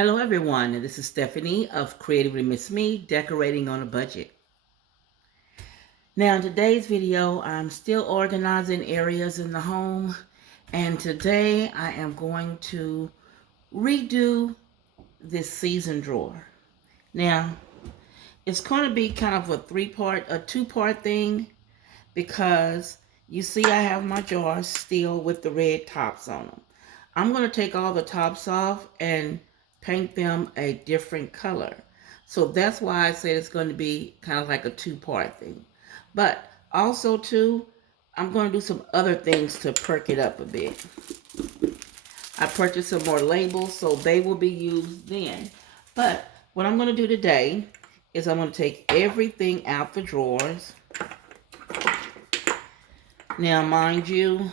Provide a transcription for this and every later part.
Hello everyone, this is Stephanie of CreativelyMsMe, decorating on a budget. Now in today's video, I'm still organizing areas in the home, and today I am going to redo this season drawer. Now, it's going to be kind of a two-part thing, because you see I have my jars still with the red tops on them. I'm going to take all the tops off and paint them a different color. So that's why I said it's going to be kind of like a two-part thing. But also too, I'm going to do some other things to perk it up a bit. I purchased some more labels, so they will be used then. But what I'm going to do today is I'm going to take everything out the drawers. Now, mind you,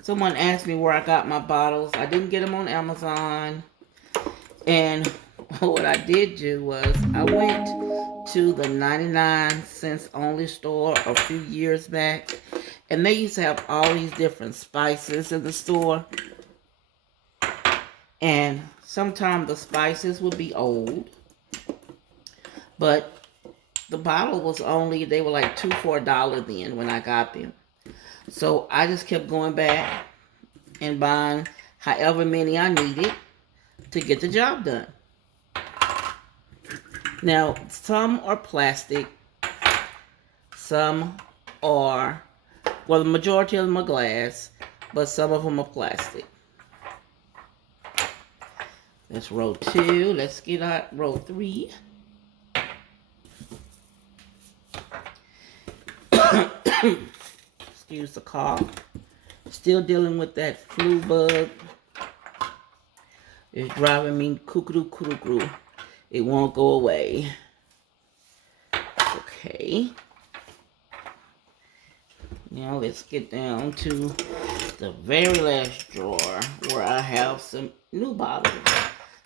someone asked me where I got my bottles. I didn't get them on Amazon. And what I did do was I went to the 99 cents only store a few years back. And they used to have all these different spices in the store. And sometimes the spices would be old. But the bottle was only, they were like $2 for $1 then when I got them. So I just kept going back and buying however many I needed to get the job done. Now, some are plastic, some are, well, the majority of them are glass, but some of them are plastic. That's row 2. Let's get out row 3. Excuse the cough. Still dealing with that flu bug. It's driving me cuckoo. It won't go away. Okay. Now let's get down to the very last drawer where I have some new bottles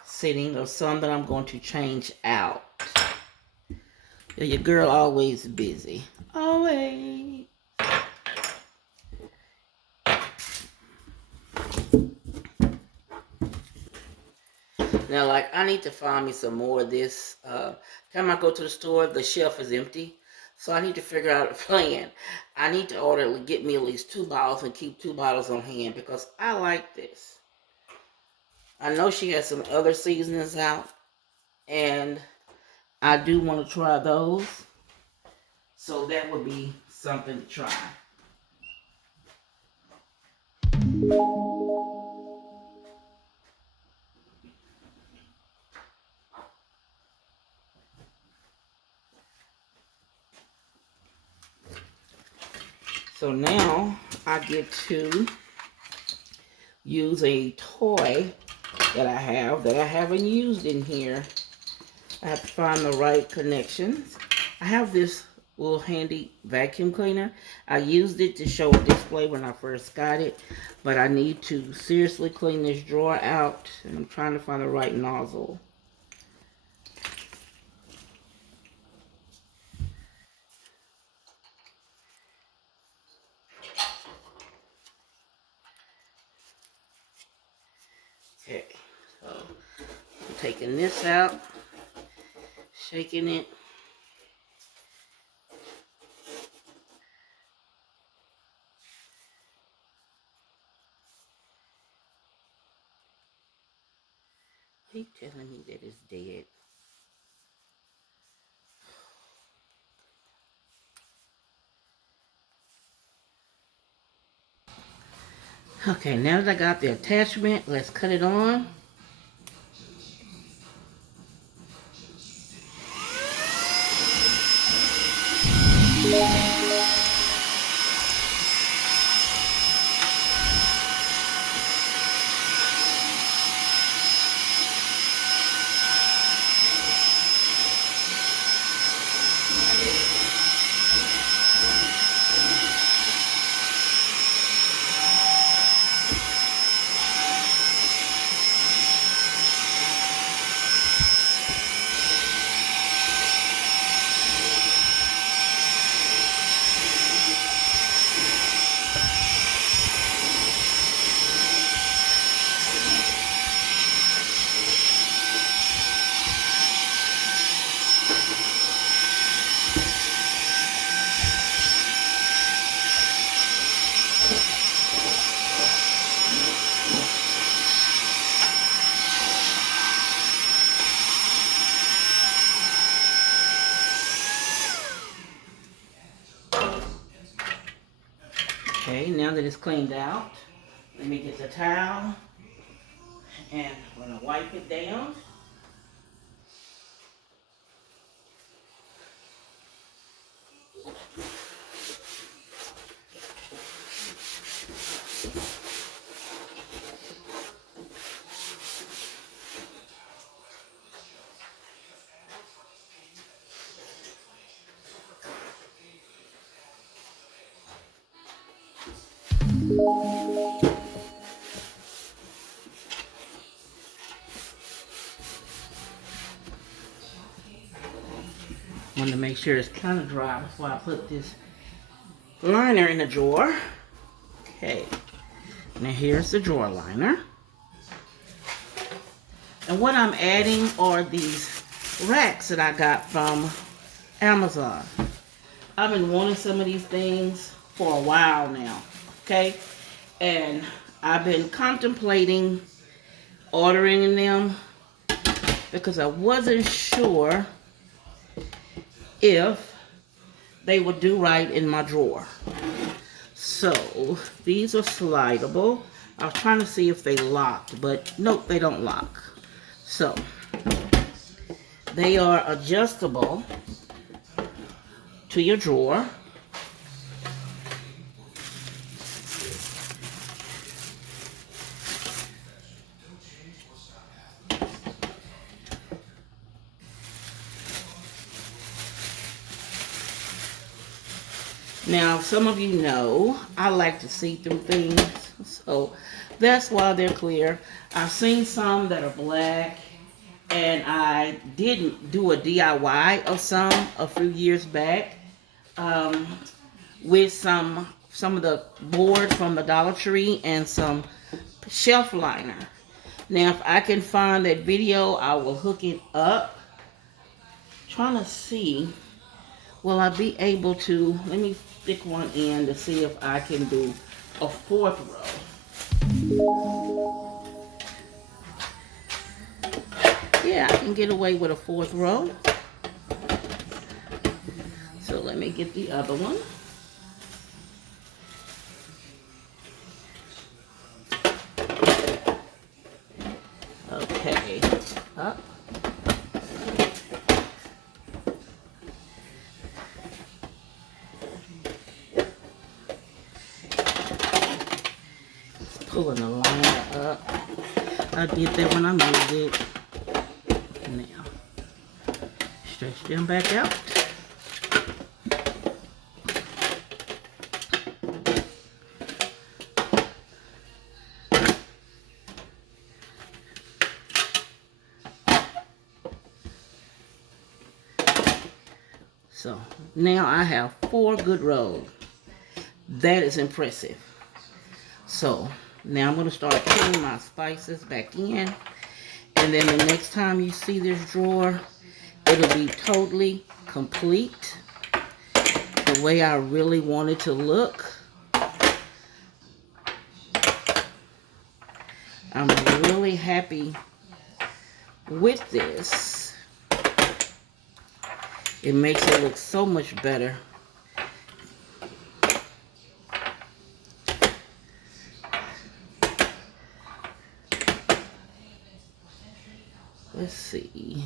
sitting, or some that I'm going to change out. Your girl always busy. Always. Now, like, I need to find me some more of this. Time I go to the store, the shelf is empty. So I need to figure out a plan. I need to get me at least 2 bottles and keep 2 bottles on hand, because I like this. I know she has some other seasonings out, and I do want to try those. So that would be something to try. So now I get to use a toy that I haven't used in here. I have to find the right connections. I have this little handy vacuum cleaner. I used it to show a display when I first got it, but I need to seriously clean this drawer out, and I'm trying to find the right nozzle. Okay, so I'm taking this out, shaking it. Keep telling me that it's dead. Okay, now that I got the attachment, let's cut it on. Okay, now that it's cleaned out, let me get the towel and I'm going to wipe it down. I want to make sure it's kind of dry before I put this liner in the drawer. Okay, now here's the drawer liner. And what I'm adding are these racks that I got from Amazon. I've been wanting some of these things for a while now, okay? And I've been contemplating ordering them because I wasn't sure if they would do right in my drawer. So these are slidable. I was trying to see if they locked, but nope, they don't lock. So they are adjustable to your drawer. Now, some of you know I like to see through things, so that's why they're clear. I've seen some that are black, and I didn't do a DIY of some a few years back with some of the board from the Dollar Tree and some shelf liner. Now, if I can find that video, I will hook it up. Trying to see, will I be able to, let me stick one in to see if I can do a fourth row. Yeah, I can get away with a fourth row. So let me get the other one. Okay, up. Pulling the liner up. I did that when I moved it. Now, stretch them back out. So now I have 4 good rows. That is impressive. So now I'm going to start putting my spices back in. And then the next time you see this drawer, it'll be totally complete. The way I really want it to look. I'm really happy with this. It makes it look so much better. Let's see.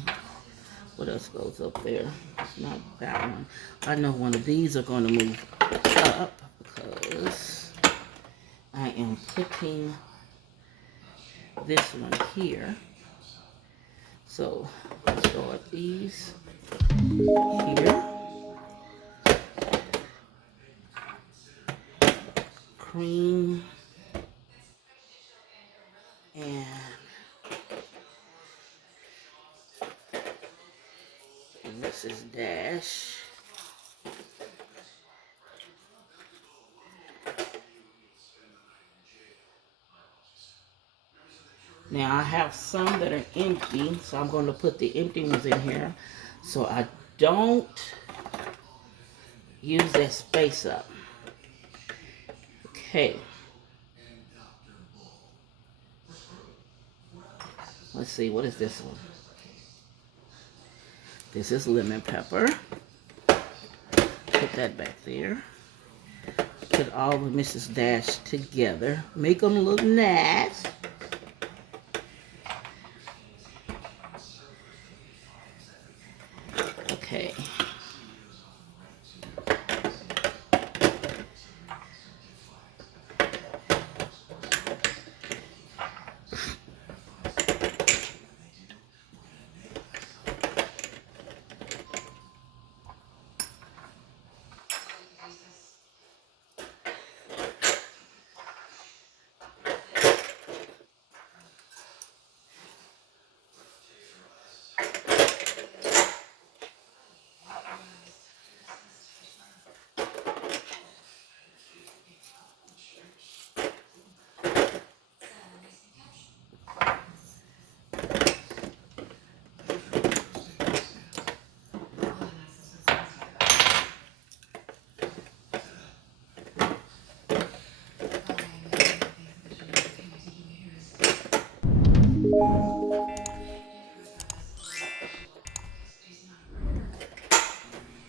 What else goes up there? It's not that one. I know one of these are going to move up because I am putting this one here. So let's start these here. Cream and this is dash. Now I have some that are empty, so I'm going to put the empty ones in here so I don't use that space up. Okay. Let's see, what is this one? This is lemon pepper. Put that back there. put all the Mrs. Dash together. Make them look nice. Okay.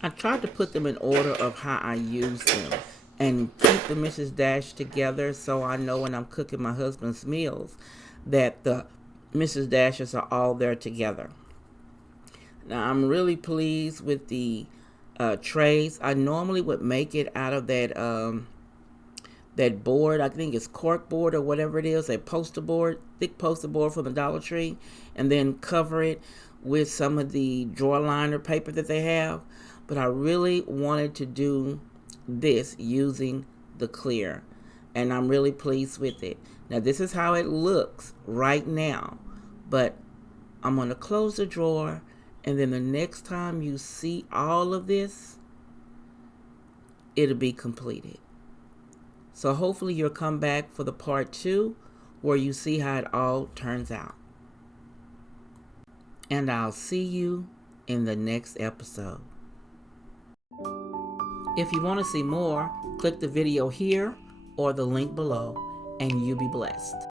I tried to put them in order of how I use them and keep the Mrs. Dash together so I know when I'm cooking my husband's meals that the Mrs. Dashes are all there together. Now I'm really pleased with the trays. I normally would make it out of that board. I think it's cork board or whatever it is, a poster board, thick poster board from the Dollar Tree, and then cover it with some of the drawer liner paper that they have. But I really wanted to do this using the clear, and I'm really pleased with it. Now this is how it looks right now, but I'm going to close the drawer, and then the next time you see all of this, it'll be completed. So hopefully you'll come back for the part 2 where you see how it all turns out. And I'll see you in the next episode. If you want to see more, click the video here or the link below, and you'll be blessed.